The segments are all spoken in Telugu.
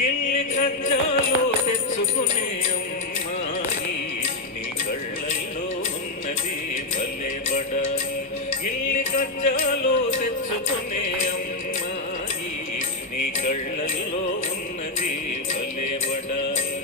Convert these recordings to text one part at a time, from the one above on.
గిల్లి కజ్జాలు తెచ్చుకునే అమ్మాయి నీ కళ్ళల్లో ఉన్నది భలే బడాయి. గిల్లి కజ్జాలు తెచ్చుకునే అమ్మాయి నీ కళ్ళల్లో ఉన్నది భలే బడాయి.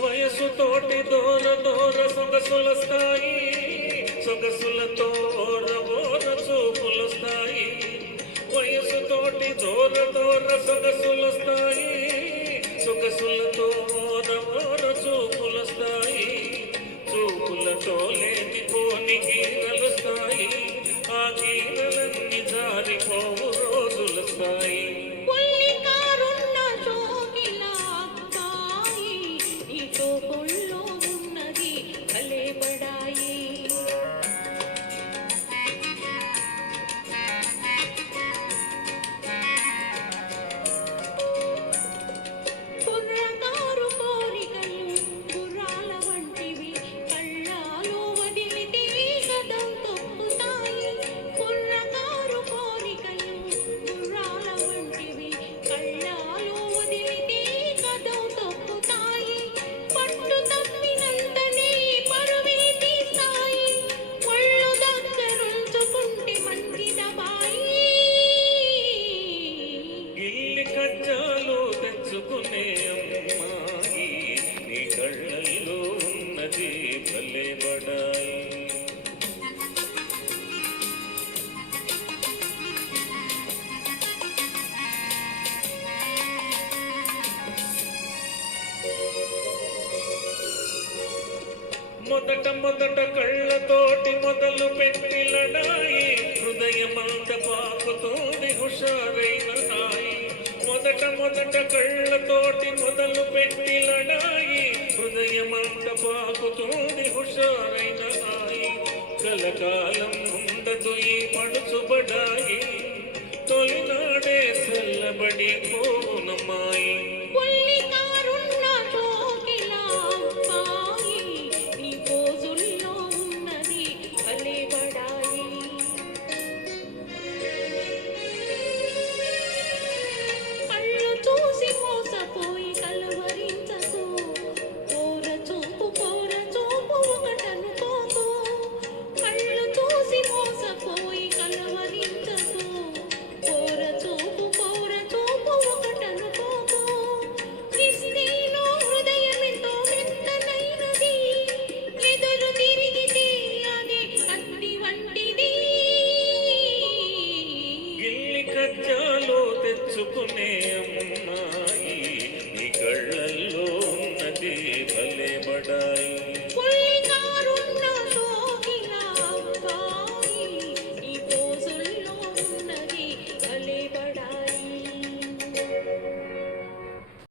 వయసుతోటి దూర దూర సొగసులొస్తాయి, సొగసులతో ఓర ఓర చూపులొస్తాయి. వయసుతోటి దూర దూర సొగసులొస్తాయి, సొగసులతో ఓర ఓర చూపులొస్తాయి. చూపులతో లేని పోని గీరలొస్తాయి, ఆ గీరలన్నీ జారిపోవు రోజులొస్తాయి. కజ్జాలు తెచ్చుకునే అమ్మాయి నీ కళ్ళల్లో ఉన్నది భలే బడాయి. మొదట మొదట కళ్ళతోటి మొదలు పెట్టి లడాయి, హృదయమంత పాకుతోంది హుషారైన నాయి. మొదట మొదట కళ్ళతోటి మొదలు పెట్టి లడాయి, హృదయమంత పాకుతోంది హుషారైన నాయి. కలకాలం ఉండదు ఈ పడుచుబడాయి, తొలినాడే చల్లబడి పోవునమ్మాయి. కజ్జాలు తెచ్చుకునే అమ్మాయి నీ కళ్ళల్లో ఉన్నది భలే బడాయి.